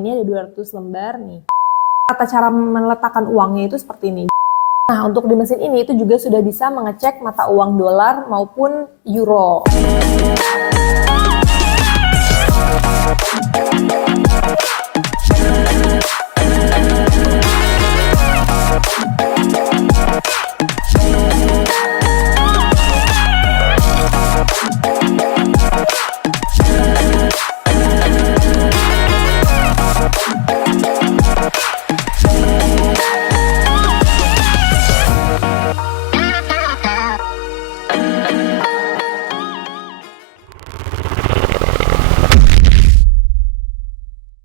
Ini ada 200 lembar nih. Tata cara meletakkan uangnya itu seperti ini. Nah, untuk di mesin ini itu juga sudah bisa mengecek mata uang dolar maupun euro.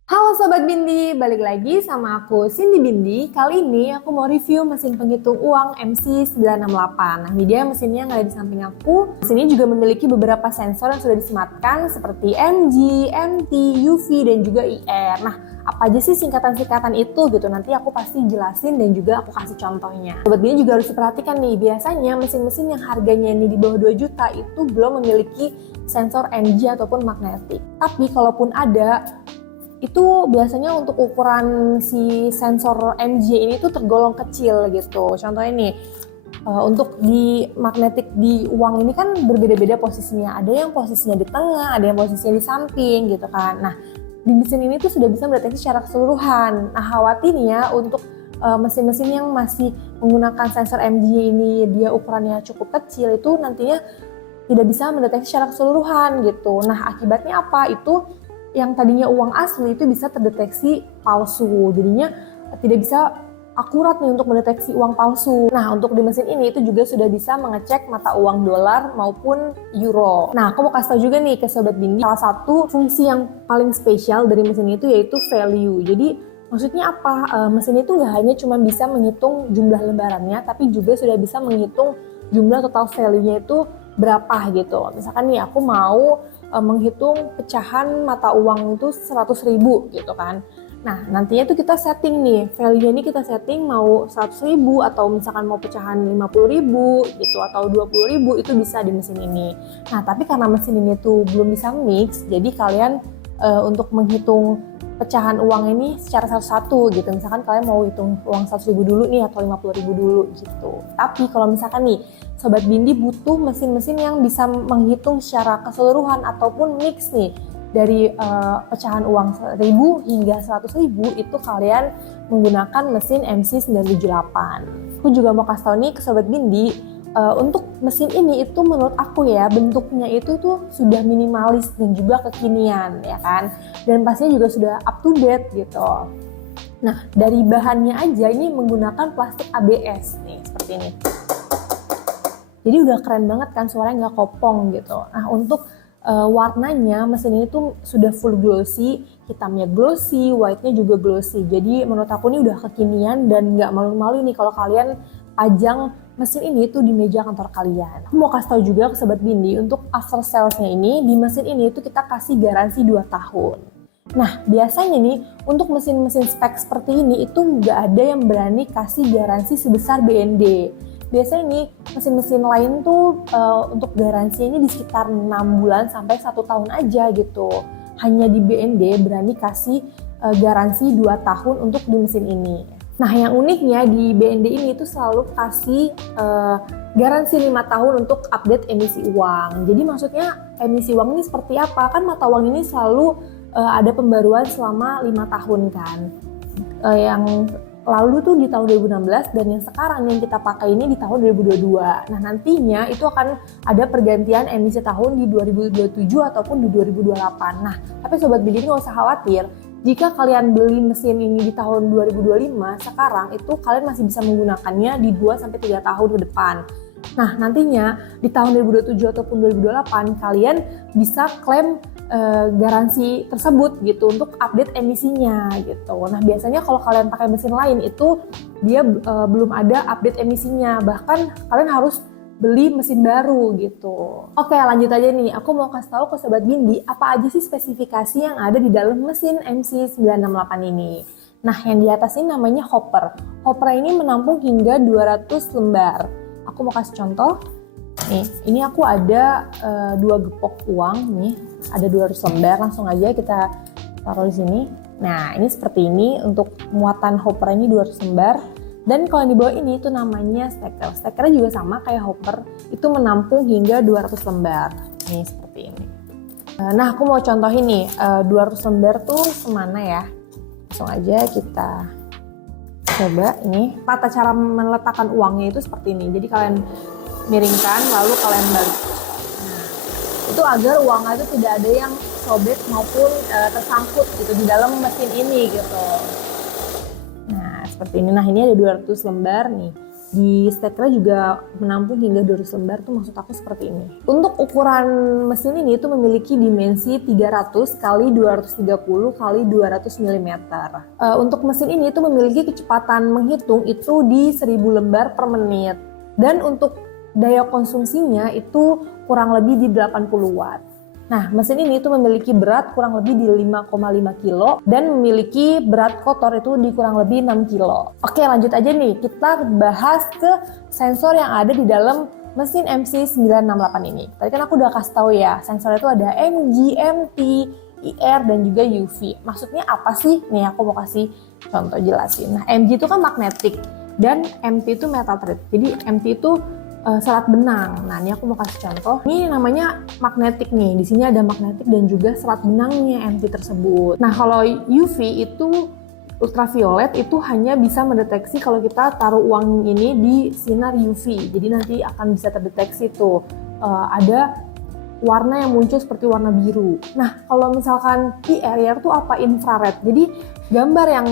Halo Sobat Bindi, balik lagi sama aku Cindy Bindi. Kali ini aku mau review mesin penghitung uang MC968. Nah, ini dia mesinnya yang ada di samping aku. Mesin ini juga memiliki beberapa sensor yang sudah disematkan seperti MG, MT, UV, dan juga IR. Nah, apa aja sih singkatan-singkatan itu gitu? Nanti aku pasti jelasin dan juga aku kasih contohnya. Sobat Bindi juga harus diperhatikan nih, biasanya mesin-mesin yang harganya ini di bawah 2 juta itu belum memiliki sensor MG ataupun magnetik. Tapi kalaupun ada, itu biasanya untuk ukuran si sensor MJ ini tuh tergolong kecil gitu. Contohnya nih, untuk di magnetik di uang ini kan berbeda-beda posisinya. Ada yang posisinya di tengah, ada yang posisinya di samping gitu kan. Nah, di mesin ini tuh sudah bisa mendeteksi secara keseluruhan. Nah, khawatirnya untuk mesin-mesin yang masih menggunakan sensor MJ ini, dia ukurannya cukup kecil, itu nantinya tidak bisa mendeteksi secara keseluruhan gitu. Nah, akibatnya apa? Itu yang tadinya uang asli itu bisa terdeteksi palsu, jadinya tidak bisa akurat nih untuk mendeteksi uang palsu. Nah, untuk di mesin ini itu juga sudah bisa mengecek mata uang dolar maupun euro. Nah, aku mau kasih tahu juga nih ke Sobat Bindi, salah satu fungsi yang paling spesial dari mesin itu yaitu value. Jadi maksudnya apa? Mesin itu nggak hanya cuma bisa menghitung jumlah lembarannya, tapi juga sudah bisa menghitung jumlah total value-nya itu berapa gitu. Misalkan nih aku mau menghitung pecahan mata uang itu 100.000 gitu kan. Nah, nantinya itu kita setting nih, value-nya ini kita setting mau 100.000 atau misalkan mau pecahan 50.000 gitu atau 20.000, itu bisa di mesin ini. Nah, tapi karena mesin ini tuh belum bisa mix, jadi kalian untuk menghitung pecahan uang ini secara satu-satu gitu. Misalkan kalian mau hitung uang 100.000 dulu nih atau 50.000 dulu gitu. Tapi kalau misalkan nih Sobat Bindi butuh mesin-mesin yang bisa menghitung secara keseluruhan ataupun mix nih dari pecahan uang 1.000 hingga 100.000, itu kalian menggunakan mesin MC978. Aku juga mau kasih tau nih ke Sobat Bindi, untuk mesin ini itu menurut aku ya, bentuknya itu tuh sudah minimalis dan juga kekinian ya kan, dan pastinya juga sudah up to date gitu. Nah, dari bahannya aja ini menggunakan plastik ABS nih seperti ini, jadi udah keren banget kan, suaranya nggak kopong gitu. Nah, untuk warnanya mesin ini tuh sudah full glossy, hitamnya glossy, white-nya juga glossy. Jadi menurut aku ini udah kekinian dan nggak malu-malu nih kalau kalian pajang mesin ini tuh di meja kantor kalian. Aku mau kasih tahu juga ke Sobat Bindi, untuk after sales-nya ini, di mesin ini tuh kita kasih garansi 2 tahun. Nah, biasanya nih untuk mesin-mesin spek seperti ini itu nggak ada yang berani kasih garansi sebesar BND. Biasanya nih mesin-mesin lain tuh untuk garansinya ini di sekitar 6 bulan sampai 1 tahun aja gitu. Hanya di BND berani kasih garansi 2 tahun untuk di mesin ini. Nah, yang uniknya di BND ini itu selalu kasih garansi 5 tahun untuk update emisi uang. Jadi maksudnya emisi uang ini seperti apa? Kan mata uang ini selalu ada pembaruan selama 5 tahun kan. Yang lalu tuh di tahun 2016 dan yang sekarang yang kita pakai ini di tahun 2022. Nah, nantinya itu akan ada pergantian emisi tahun di 2027 ataupun di 2028. Nah, tapi Sobat Bindi nggak usah khawatir. Jika kalian beli mesin ini di tahun 2025, sekarang itu kalian masih bisa menggunakannya di 2-3 tahun ke depan. Nah, nantinya di tahun 2027 ataupun 2028 kalian bisa klaim garansi tersebut gitu untuk update emisinya gitu. Nah, biasanya kalau kalian pakai mesin lain itu dia belum ada update emisinya, bahkan kalian harus beli mesin baru gitu. Oke, lanjut aja nih. Aku mau kasih tahu ke Sobat Bindi apa aja sih spesifikasi yang ada di dalam mesin MC968 ini. Nah, yang di atas ini namanya hopper. Hopper ini menampung hingga 200 lembar. Aku mau kasih contoh. Nih, ini aku ada 2 gepok uang nih. Ada 200 lembar, langsung aja kita taruh di sini. Nah, ini seperti ini untuk muatan hopper ini 200 lembar. Dan kalau yang di bawah ini itu namanya stacker. Stackernya juga sama kayak hopper, itu menampung hingga 200 lembar. Nih seperti ini. Nah, aku mau contohin nih 200 lembar tuh semana ya. Langsung aja kita coba ini. Tata cara meletakkan uangnya itu seperti ini. Jadi kalian miringkan lalu kalian balik. Nah, itu agar uangnya itu tidak ada yang sobek maupun tersangkut gitu di dalam mesin ini gitu. Nah, seperti ini. Nah, ini ada 200 lembar nih. Di stackernya juga menampung hingga 200 lembar tuh, maksud aku seperti ini. Untuk ukuran mesin ini itu memiliki dimensi 300 kali 230 kali 200 mm. Untuk mesin ini itu memiliki kecepatan menghitung itu di 1000 lembar per menit. Dan untuk daya konsumsinya itu kurang lebih di 80 watt. Nah, mesin ini itu memiliki berat kurang lebih di 5,5 kilo dan memiliki berat kotor itu di kurang lebih 6 kilo. Oke, lanjut aja nih. Kita bahas ke sensor yang ada di dalam mesin MC968 ini. Tadi kan aku udah kasih tahu ya, sensor itu ada MG, MT, IR, dan juga UV. Maksudnya apa sih? Nih, aku mau kasih contoh jelasin. Nah, MG itu kan magnetik dan MT itu metal thread. Jadi, MT itu serat benang. Nah, ini aku mau kasih contoh. Ini namanya magnetik nih. Di sini ada magnetik dan juga serat benangnya MT tersebut. Nah, kalau UV itu ultraviolet itu hanya bisa mendeteksi kalau kita taruh uang ini di sinar UV. Jadi nanti akan bisa terdeteksi tuh ada warna yang muncul seperti warna biru. Nah, kalau misalkan IR itu apa? Infrared. Jadi gambar yang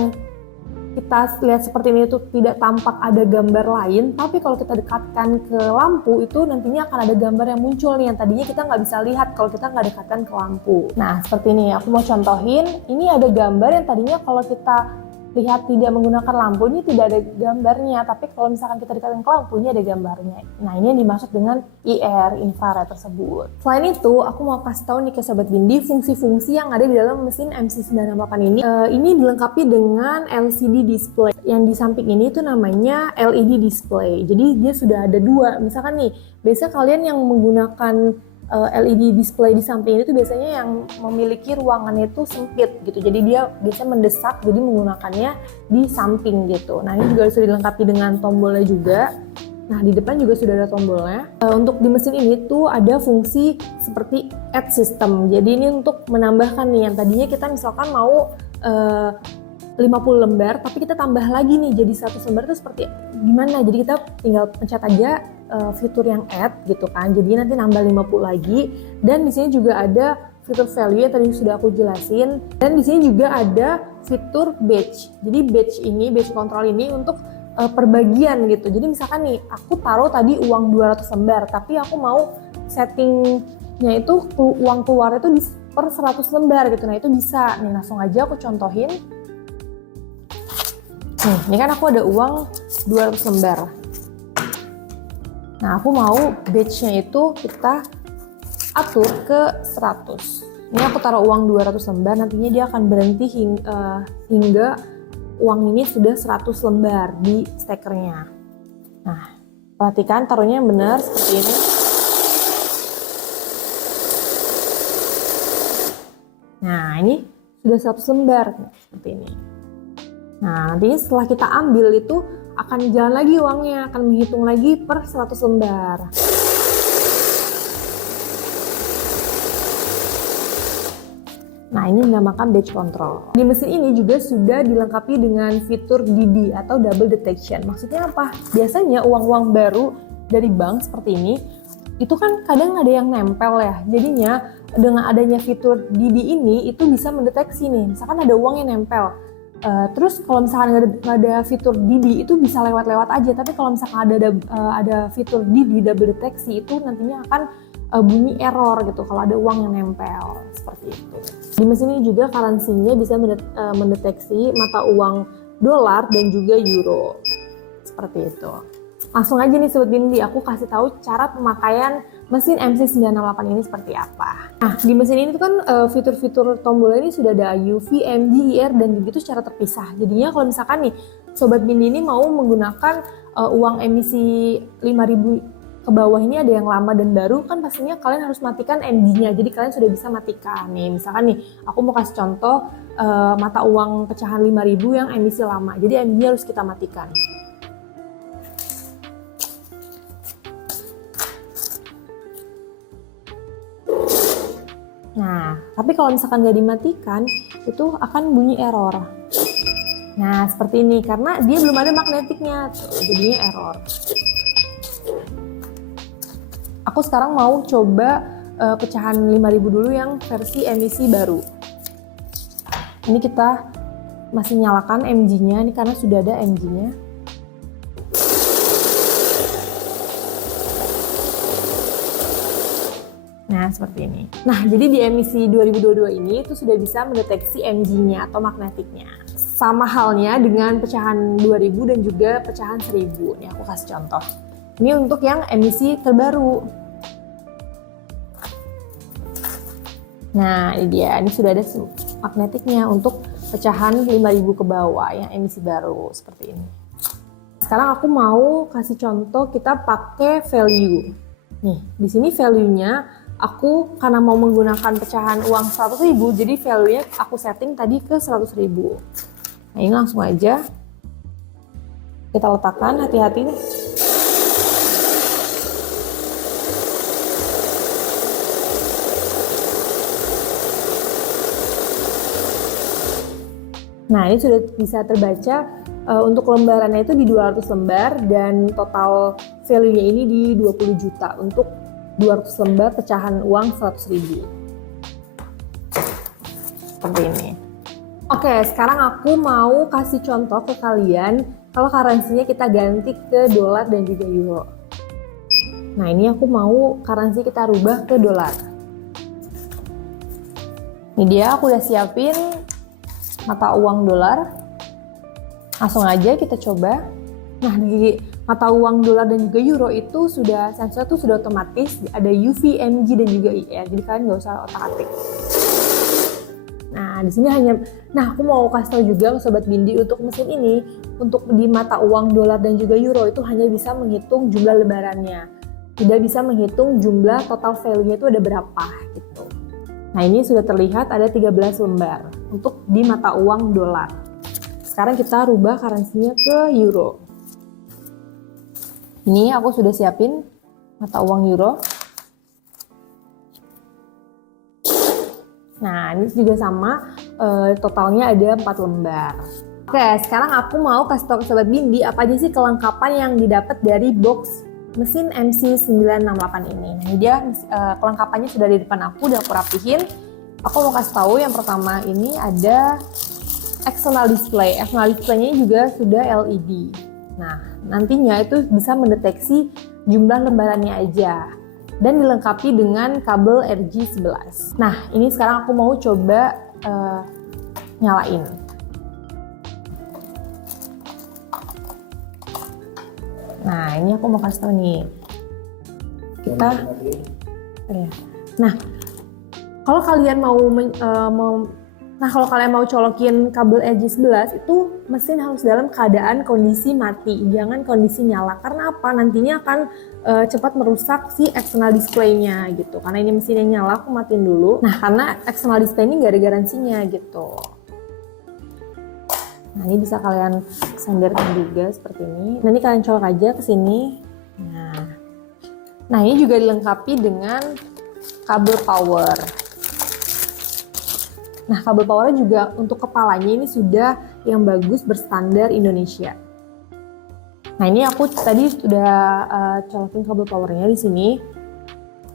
kita lihat seperti ini itu tidak tampak ada gambar lain, tapi kalau kita dekatkan ke lampu itu nantinya akan ada gambar yang muncul nih yang tadinya kita nggak bisa lihat kalau kita nggak dekatkan ke lampu. Nah, seperti ini aku mau contohin, ini ada gambar yang tadinya kalau kita lihat tidak menggunakan lampu ini tidak ada gambarnya, tapi kalau misalkan kita dekatkan ke lampu ini ada gambarnya. Nah, ini yang dimaksud dengan IR, infrared tersebut. Selain itu, aku mau kasih tahu nih ke Sobat Bindi fungsi-fungsi yang ada di dalam mesin MC968 ini. Ini dilengkapi dengan LCD display. Yang di samping ini itu namanya LED display. Jadi dia sudah ada dua. Misalkan nih, biasa kalian yang menggunakan LED display di samping itu biasanya yang memiliki ruangannya itu sempit gitu, jadi dia biasanya mendesak, jadi menggunakannya di samping gitu. Nah, ini juga sudah dilengkapi dengan tombolnya juga. Nah, di depan juga sudah ada tombolnya. Untuk di mesin ini tuh ada fungsi seperti add system. Jadi ini untuk menambahkan nih yang tadinya kita misalkan mau 50 lembar, tapi kita tambah lagi nih jadi 100 lembar itu seperti gimana? Jadi kita tinggal pencet aja fitur yang add gitu kan. Jadi nanti nambah 50 lagi. Dan di sini juga ada fitur value yang tadi sudah aku jelasin. Dan di sini juga ada fitur batch. Jadi batch control ini untuk perbagian gitu. Jadi misalkan nih aku taruh tadi uang 200 lembar, tapi aku mau settingnya itu uang keluar itu di per 100 lembar gitu. Nah, itu bisa. Nih langsung aja aku contohin. Nih, ini kan aku ada uang 200 lembar. Nah, aku mau batch-nya itu kita atur ke 100. Ini aku taruh uang 200 lembar, nantinya dia akan berhenti hingga uang ini sudah 100 lembar di stackernya. Nah, perhatikan taruhnya yang benar seperti ini. Nah, ini sudah 100 lembar seperti ini. Nah, nanti setelah kita ambil itu akan jalan lagi uangnya, akan menghitung lagi per 100 lembar. Nah, ini dinamakan batch control. Di mesin ini juga sudah dilengkapi dengan fitur DD atau double detection. Maksudnya apa? Biasanya uang-uang baru dari bank seperti ini, itu kan kadang ada yang nempel ya. Jadinya dengan adanya fitur DD ini itu bisa mendeteksi nih. Misalkan ada uang yang nempel. Terus kalau misalkan nggak ada fitur DD itu bisa lewat-lewat aja, tapi kalau misalkan ada fitur DD double deteksi itu nantinya akan bunyi error gitu kalau ada uang yang nempel seperti itu. Di mesin ini juga currency-nya bisa mendeteksi mata uang dolar dan juga euro seperti itu. Langsung aja nih Sobat Bindi, aku kasih tahu cara pemakaian mesin MC968 ini seperti apa. Nah, di mesin ini tuh kan fitur-fitur tombol ini sudah ada UV, MG, IR, dan begitu secara terpisah. Jadinya kalau misalkan nih Sobat Bindi ini mau menggunakan uang emisi 5.000 ke bawah ini ada yang lama dan baru, kan pastinya kalian harus matikan MG-nya. Jadi kalian sudah bisa matikan nih. Misalkan nih, aku mau kasih contoh mata uang pecahan 5.000 yang emisi lama. Jadi MG-nya harus kita matikan. Nah, tapi kalau misalkan nggak dimatikan, itu akan bunyi error. Nah, seperti ini, karena dia belum ada magnetiknya, jadinya error. Aku sekarang mau coba pecahan 5.000 dulu yang versi emisi baru. Ini kita masih nyalakan MG-nya, ini karena sudah ada MG-nya. Nah, seperti ini. Nah, jadi di emisi 2022 ini itu sudah bisa mendeteksi MG-nya atau magnetiknya. Sama halnya dengan pecahan 2000 dan juga pecahan 1000. Nih aku kasih contoh. Ini untuk yang emisi terbaru. Nah, ini dia. Ini sudah ada magnetiknya untuk pecahan 5.000 ke bawah yang emisi baru seperti ini. Sekarang aku mau kasih contoh kita pakai value. Nih, di sini value-nya aku karena mau menggunakan pecahan uang 100.000, jadi value-nya aku setting tadi ke 100.000. Nah, ini langsung aja kita letakkan, hati-hati nih. Nah, ini sudah bisa terbaca untuk lembarannya itu di 200 lembar dan total value-nya ini di 20 juta untuk 200 lembar pecahan uang 100.000. Seperti ini. Oke, sekarang aku mau kasih contoh ke kalian kalau currency-nya kita ganti ke dolar dan juga euro. Nah, ini aku mau currency kita rubah ke dolar. Ini dia, aku udah siapin mata uang dolar. Langsung aja kita coba. Nah, di mata uang dolar dan juga euro itu sudah sensornya tuh sudah otomatis ada UV, MG dan juga IR. Jadi kalian nggak usah otak-atik. Nah, di sini aku mau kasih tahu juga ke Sobat Bindi untuk mesin ini, untuk di mata uang dolar dan juga euro itu hanya bisa menghitung jumlah lembarannya. Tidak bisa menghitung jumlah total value-nya itu ada berapa gitu. Nah, ini sudah terlihat ada 13 lembar untuk di mata uang dolar. Sekarang kita rubah currency-nya ke euro. Ini aku sudah siapin mata uang euro. Nah, ini juga sama, totalnya ada 4 lembar. Oke, sekarang aku mau kasih tahu ke Sobat Bindi apa aja sih kelengkapan yang didapat dari box mesin MC968 ini. Nah, ini dia kelengkapannya sudah di depan aku, udah aku rapihin. Aku mau kasih tahu yang pertama ini ada external display. External display-nya juga sudah LED. Nah, nantinya itu bisa mendeteksi jumlah lembarannya aja. Dan dilengkapi dengan kabel RJ11. Nah, ini sekarang aku mau coba nyalain. Nah, ini aku mau kasih tahu nih. Nah, kalau kalian kalau kalian mau colokin kabel RJ11 itu mesin harus dalam keadaan kondisi mati, jangan kondisi nyala. Karena apa? Nantinya akan cepat merusak si external display-nya gitu. Karena ini mesinnya nyala, aku matiin dulu. Nah, karena external display ini nggak ada garansinya gitu. Nah, ini bisa kalian sandarkan juga seperti ini. Nah, ini kalian colok aja ke sini. Nah, ini juga dilengkapi dengan kabel power. Nah, kabel powernya juga untuk kepalanya ini sudah yang bagus berstandar Indonesia. Nah, ini aku tadi sudah colokin kabel powernya di sini.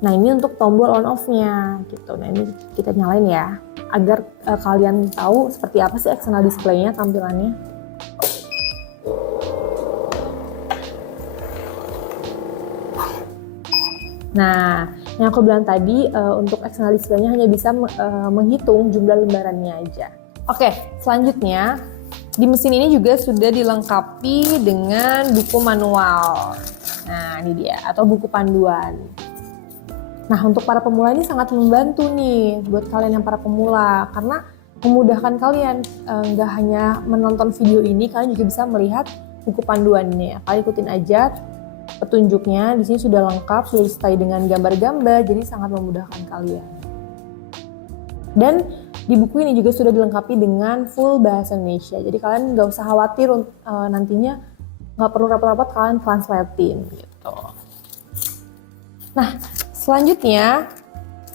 Nah, ini untuk tombol on off-nya gitu. Nah, ini kita nyalain ya, agar kalian tahu seperti apa sih external display-nya tampilannya. Nah, yang aku bilang tadi untuk external display-nya hanya bisa menghitung jumlah lembarannya aja. Oke, selanjutnya di mesin ini juga sudah dilengkapi dengan buku manual. Nah, ini dia, atau buku panduan. Nah, untuk para pemula ini sangat membantu nih buat kalian yang para pemula, karena memudahkan kalian nggak hanya menonton video ini, kalian juga bisa melihat buku panduannya. Kalian ikutin aja petunjuknya. Di sini sudah lengkap, sudah disertai dengan gambar-gambar, jadi sangat memudahkan kalian. Dan di buku ini juga sudah dilengkapi dengan full bahasa Indonesia. Jadi kalian nggak usah khawatir nantinya nggak perlu repot-repot kalian translatein gitu. Nah, selanjutnya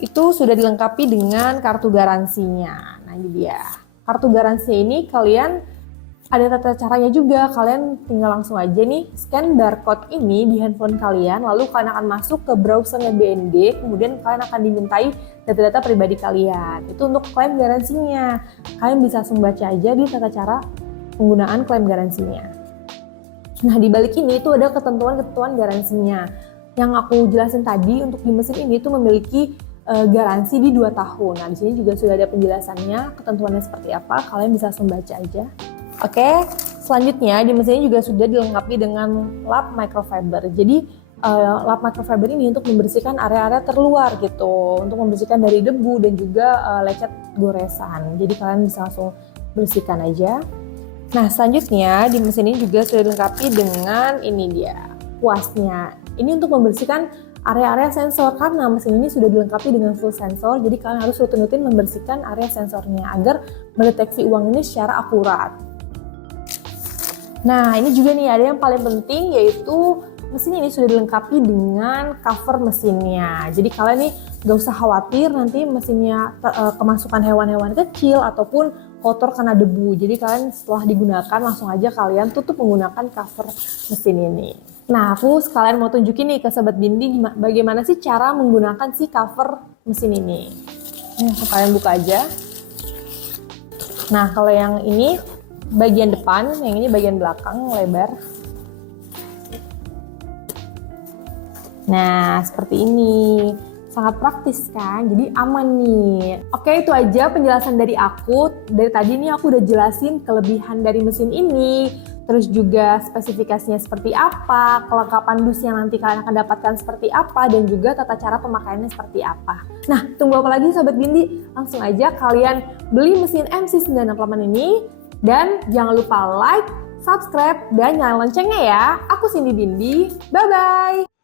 itu sudah dilengkapi dengan kartu garansinya. Nah, ini dia. Kartu garansi ini kalian ada tata caranya juga. Kalian tinggal langsung aja nih scan barcode ini di handphone kalian, lalu kalian akan masuk ke browsernya BND, kemudian kalian akan dimintai data-data pribadi kalian. Itu untuk klaim garansinya. Kalian bisa langsung baca aja di tata cara penggunaan klaim garansinya. Nah, di balik ini itu ada ketentuan-ketentuan garansinya. Yang aku jelasin tadi, untuk di mesin ini itu memiliki garansi di 2 tahun. Nah, di sini juga sudah ada penjelasannya, ketentuannya seperti apa. Kalian bisa langsung baca aja. Oke, selanjutnya di mesin ini juga sudah dilengkapi dengan lap microfiber. Jadi lap microfiber ini untuk membersihkan area-area terluar gitu, untuk membersihkan dari debu dan juga lecet goresan. Jadi kalian bisa langsung bersihkan aja. Nah, selanjutnya di mesin ini juga sudah dilengkapi dengan ini dia, kuasnya. Ini untuk membersihkan area-area sensor, karena mesin ini sudah dilengkapi dengan full sensor, jadi kalian harus rutin-rutin membersihkan area sensornya agar mendeteksi uang ini secara akurat. Nah, ini juga nih ada yang paling penting, yaitu mesin ini sudah dilengkapi dengan cover mesinnya. Jadi kalian nih gak usah khawatir nanti mesinnya kemasukan hewan-hewan kecil ataupun kotor karena debu. Jadi kalian setelah digunakan langsung aja kalian tutup menggunakan cover mesin ini. Nah, aku sekalian mau tunjukin nih ke Sobat Bindi bagaimana sih cara menggunakan si cover mesin ini. Ini aku kalian buka aja. Nah, kalau yang ini bagian depan, yang ini bagian belakang lebar. Nah, seperti ini. Sangat praktis kan, jadi aman nih. Oke, itu aja penjelasan dari aku. Dari tadi nih aku udah jelasin kelebihan dari mesin ini, terus juga spesifikasinya seperti apa, kelengkapan dus yang nanti kalian akan dapatkan seperti apa, dan juga tata cara pemakaiannya seperti apa. Nah, tunggu apa lagi Sobat Bindi? Langsung aja kalian beli mesin MC968 ini, dan jangan lupa like, subscribe, dan nyalain loncengnya ya. Aku Cindy Bindi, bye-bye!